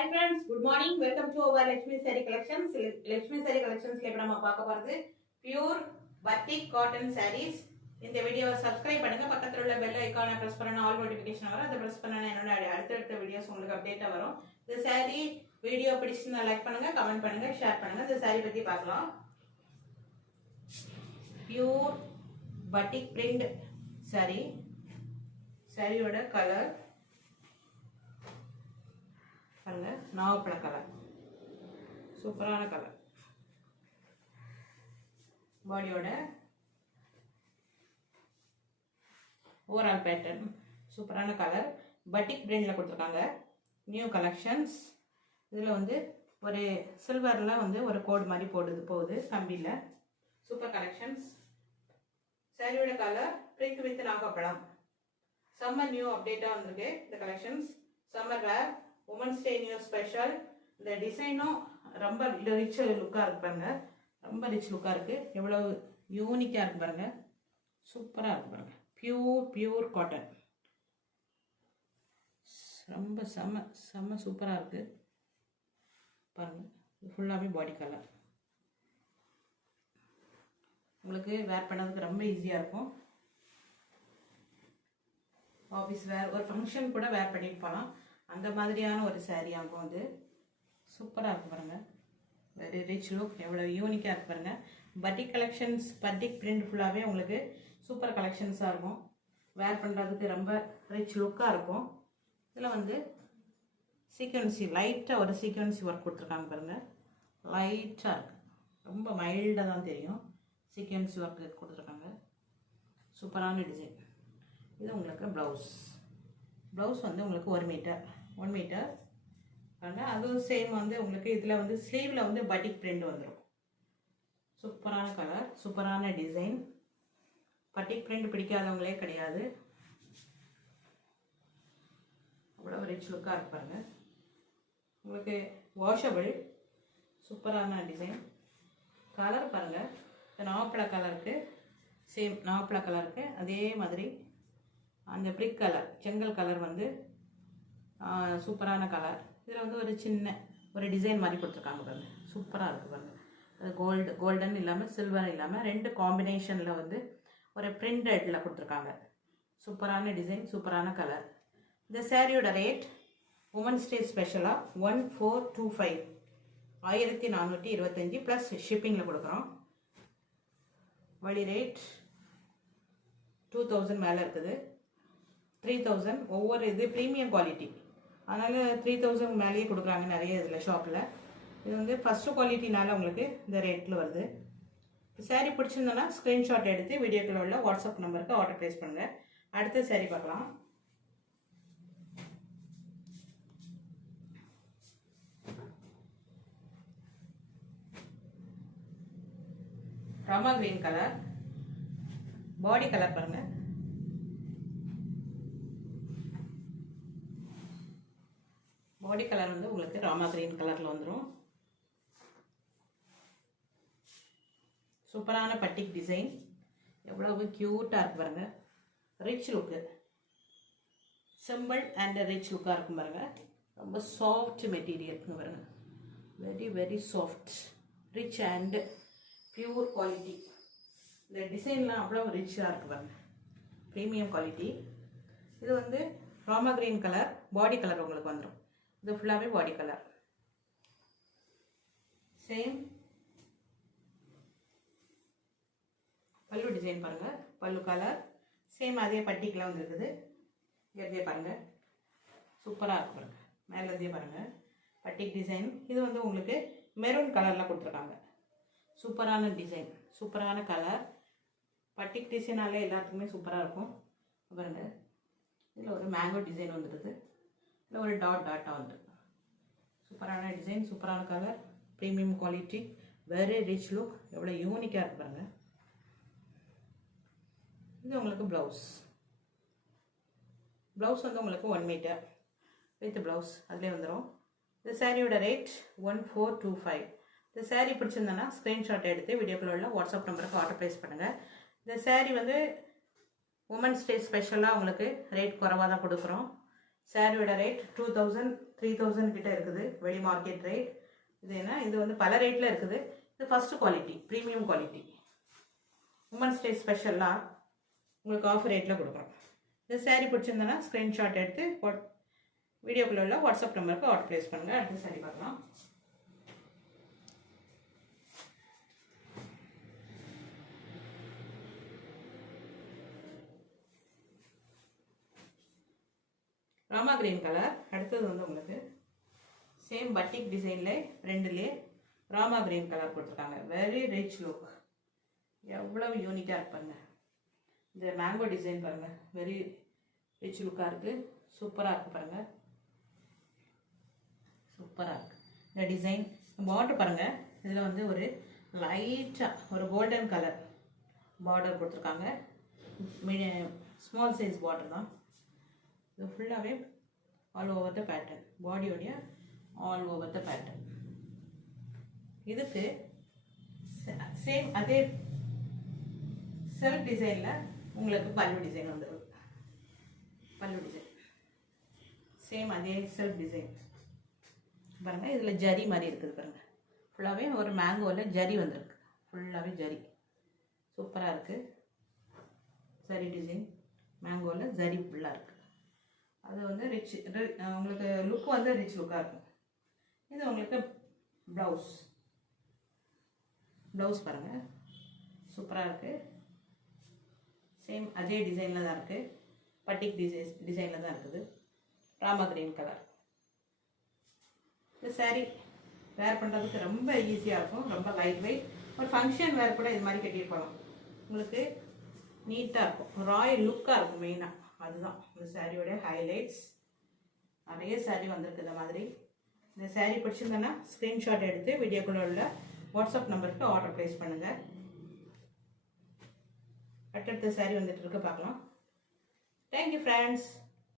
Hi friends, good morning. Welcome to our Lakshmi Saree Collections. Lakshmi Saree Collections ல இப்ப நம்ம பார்க்க போறது pure batik cotton sarees. இந்த வீடியோவை சப்ஸ்கிரைப் பண்ணுங்க. பக்கத்துல உள்ள பெல் ஐகானை பிரஸ் பண்ணா ஆல் நோட்டிஃபிகேஷன் வரும். அதை பிரஸ் பண்ணா என்னோட அடுத்தடுத்த வீடியோஸ் உங்களுக்கு அப்டேட்டா வரும். இந்த saree வீடியோ பிடிச்சிருந்தா லைக் பண்ணுங்க, கமெண்ட் பண்ணுங்க, ஷேர் பண்ணுங்க. இந்த saree பத்தி பார்க்கலாம். pure batik print saree. சாரியோட கலர் பாருங்க, நாவப்பழ கலர், சூப்பரான கலர். பாடியோட ஓவரால் பேட்டர்ன் சூப்பரான கலர். பட்டிக் பிரிண்ட்ல கொடுத்துருக்காங்க. New collections. இதில் வந்து ஒரு சில்வரில் வந்து ஒரு கோட் மாதிரி போகுது கம்பியில். Super collections. சாரியோட கலர் பிரிக் வித் நாகப்பழம். சம்மர் நியூ அப்டேட்டாக வந்திருக்கு இந்த collections. Summer wear, women's day new special. இந்த டிசைனும் ரொம்ப ரிச் லுக்காக இருக்கு பாருங்க. ரொம்ப ரிச் லுக்காக இருக்கு. எவ்வளவு யூனிக்காக இருக்கு பாருங்க. சூப்பராக இருக்கு பாருங்க. Pure cotton. ரொம்ப செம்ம சூப்பராக இருக்கு பாருங்க. ஃபுல்லாகவே பாடி கலர். உங்களுக்கு வேர் பண்ணதுக்கு ரொம்ப ஈஸியாக இருக்கும். ஆஃபீஸ் வேர், ஒரு ஃபங்க்ஷன் கூட வேர் பண்ணிட்டு போகலாம். அந்த மாதிரியான ஒரு சாரீ ஆகும் அது. சூப்பராக இருக்கு பாருங்க. Very rich look. எவ்வளோ யூனிக்காக இருக்கு பாருங்க. பட்டிக் கலெக்ஷன்ஸ், பட்டிக் பிரிண்ட் ஃபுல்லாகவே உங்களுக்கு சூப்பர் கலெக்ஷன்ஸாக இருக்கும். வேர் பண்ணுறதுக்கு ரொம்ப ரிச் லுக்காக இருக்கும். இதில் வந்து சீக்வன்சி லைட்டாக ஒரு சீக்வன்சி ஒர்க் கொடுத்துருக்காங்க பாருங்க. லைட்டாக இருக்கு. ரொம்ப மைல்டாக தான் தெரியும். சீக்வன்சி ஒர்க் கொடுத்துருக்காங்க. சூப்பரான டிசைன். இது உங்களுக்கு ப்ளவுஸ் வந்து உங்களுக்கு 1 மீட்டர் பாருங்க. அதுவும் சேம் வந்து உங்களுக்கு இதில் வந்து ஸ்லீவில் வந்து பட்டிக் பிரிண்ட் வந்துடும். சூப்பரான கலர், சூப்பரான டிசைன். பட்டிக் பிரிண்ட் பிடிக்காதவங்களே கிடையாது. அவ்வளோ ரிச் லுக்காக இருக்கு பாருங்க. உங்களுக்கு வாஷபிள். சூப்பரான டிசைன். கலர் பாருங்க. நாவப்பழ கலருக்கு சேம் நாவப்பழ கலருக்கு அதே மாதிரி அந்த பிரிக் கலர், செங்கல் கலர் வந்து சூப்பரான கலர். இதில் வந்து ஒரு சின்ன ஒரு டிசைன் மாதிரி கொடுத்துருக்காங்க பாருங்க. சூப்பராக இருக்குது பாருங்க. அது கோல்டன் இல்லாமல் சில்வர் இல்லாமல் 2 காம்பினேஷனில் வந்து ஒரு பிரிண்டடில் கொடுத்துருக்காங்க. சூப்பரான டிசைன், சூப்பரான கலர். இந்த சாரியோட ரேட் உமன்ஸ் டே ஸ்பெஷலாக 1425 1425 ப்ளஸ் ஷிப்பிங்கில் கொடுக்குறோம். வழி ரேட் 2000 மேலே இருக்குது. 3000 ஒவ்வொரு இது ப்ரீமியம் குவாலிட்டி, அதனால் 3000 மேலேயே கொடுக்குறாங்க நிறைய இதில் ஷாப்பில். இது வந்து ஃபஸ்ட்டு குவாலிட்டினால உங்களுக்கு இந்த ரேட்டில் வருது. சாரீ பிடிச்சிருந்தோன்னா ஸ்க்ரீன்ஷாட் எடுத்து வீடியோக்குள்ள உள்ள வாட்ஸ்அப் நம்பருக்கு ஆர்டர் ப்ளேஸ் பண்ணுங்கள். அடுத்த சாரீ பார்க்கலாம். Rama green colour. Body colour பாருங்க. பாடி கலர் வந்து உங்களுக்கு ராமா கிரீன் கலர்ல வந்துடும். சூப்பரான பட்டிக் டிசைன். எவ்வளவு கியூட்டா இருக்கு பாருங்க. Rich look. Simple and rich லுக்கா இருக்கும் பாருங்க. ரொம்ப சாஃப்ட் மெட்டீரியல் பாருங்க. Very soft, rich and pure quality. இந்த டிசைன்லாம் அவ்வளோ ரிச்சாக இருக்கு பாருங்க. Premium quality. இது வந்து Rama green colour. Body colour உங்களுக்கு வந்துடும். இது ஃபுல்லாகவே body colour. Same pallu design பாருங்க. பல்லு கலர் சேம் அதே பட்டிக்கெலாம் வந்துருக்குது. இதே பாருங்க. சூப்பராக இருக்கு பாருங்க. மேலே பாருங்க பட்டிக் டிசைன். இது வந்து உங்களுக்கு மெரூன் கலரில் கொடுத்துருக்காங்க. சூப்பரான டிசைன், சூப்பரான கலர். பட்டிக் டிசைனாலே எல்லாத்துக்குமே சூப்பராக இருக்கும் பாருங்க. இதில் ஒரு மேங்கோ டிசைன் வந்துடுது. இதில் ஒரு டாட்டாக வந்துடுது. சூப்பரான டிசைன், சூப்பரான colour, premium quality, very rich look. எவ்வளோ யூனிக்காக இருக்கு பாருங்க. இது உங்களுக்கு ப்ளவுஸ் வந்து உங்களுக்கு 1 மீட்டர் வித் ப்ளவுஸ் அதிலே வந்துடும். இந்த சாரியோட ரேட் 1425. இந்த சாரீ பிடிச்சிருந்தோன்னா ஸ்க்ரீன்ஷாட் எடுத்து வீடியோக்குள்ள உள்ள வாட்ஸ்அப் நம்பருக்கு ஆர்டர் ப்ளேஸ் பண்ணுங்கள். இந்த சாரீ வந்து உமன்ஸ் டே ஸ்பெஷலாக உங்களுக்கு ரேட் குறைவாக தான் கொடுக்குறோம். சாரியோட ரேட் 3000 கிட்ட இருக்குது வெளி மார்க்கெட் ரேட். இது என்ன, இது வந்து பல ரேட்டில் இருக்குது. இது first quality, premium quality. Women's day ஸ்பெஷலாக உங்களுக்கு ஆஃபர் ரேட்டில் கொடுக்குறோம். இந்த சாரீ பிடிச்சிருந்தேன்னா ஸ்க்ரீன்ஷாட் எடுத்து வீடியோக்குள்ள உள்ள வாட்ஸ்அப் நம்பருக்கு ஆர்டர் ப்ளேஸ் பண்ணுங்கள். அடுத்த சாரீ பார்க்கலாம். Rama green colour. அடுத்தது வந்து உங்களுக்கு சேம் பட்டிக் டிசைனில் ரெண்டுலே ராமா கிரீன் கலர் கொடுத்துருக்காங்க. Very rich look. எவ்வளவு யூனிக்காக இருப்பாங்க. இந்த மேங்கோ டிசைன் பாருங்கள், வெரி ரிச் லுக்காக இருக்குது. சூப்பராக இருக்குது பாருங்கள், சூப்பராக இருக்குது இந்த டிசைன். பார்டர் பாருங்கள், இதில் வந்து ஒரு லைட்டாக ஒரு கோல்டன் கலர் பார்டர் கொடுத்துருக்காங்க. ஸ்மால் சைஸ் பார்டர் தான் இது. ஃபுல்லாகவே ஆல் ஓவர் த பேட்டர்ன், பாடியோடைய ஆல் ஓவர் த பேட்டர்ன். இதுக்கு சேம் அதே செல்ஃப் டிசைனில் உங்களுக்கு பல்லு டிசைன் வந்துடும். பல்லு டிசைன் சேம் அதே செல்ஃப் டிசைன் பாருங்கள். இதில் ஜரி மாதிரி இருக்குது பாருங்கள். ஃபுல்லாகவே ஒரு மேங்கோவில் ஜரி வந்திருக்கு. ஃபுல்லாகவே ஜரி சூப்பராக இருக்குது. ஜரி டிசைன் மேங்கோவில் ஜரி ஃபுல்லாக இருக்குது. அது வந்து ரிச், உங்களுக்கு லுக் வந்து ரிச் லுக்காக இருக்கும். இது உங்களுக்கு ப்ளவுஸ். ப்ளவுஸ் பாருங்கள், சூப்பராக இருக்குது. சேம் அதே டிசைனில் தான் இருக்குது. பட்டிக் டிசைனில் தான் இருக்குது. Rama green colour. இந்த சாரீ வேர் பண்ணுறதுக்கு ரொம்ப ஈஸியாக இருக்கும். ரொம்ப லைட் வெயிட். ஒரு ஃபங்க்ஷன் வேர் கூட இது மாதிரி கட்டிட்டு போகலாம். உங்களுக்கு நீட்டாக இருக்கும், ராயல் லுக்காக இருக்கும். மெயினாக அதுதான் இந்த சாரியோடைய ஹைலைட்ஸ். நிறைய சாரீ வந்திருக்கு இந்த மாதிரி. இந்த சாரீ பிடிச்சிருந்தேன்னா ஸ்க்ரீன்ஷாட் எடுத்து வீடியோக்குள்ள உள்ள வாட்ஸ்அப் நம்பருக்கு ஆர்டர் ப்ளேஸ் பண்ணுங்கள். அடுத்தடுத்த சாரீ வந்துட்டு இருக்கு, பார்க்கலாம். Thank you friends.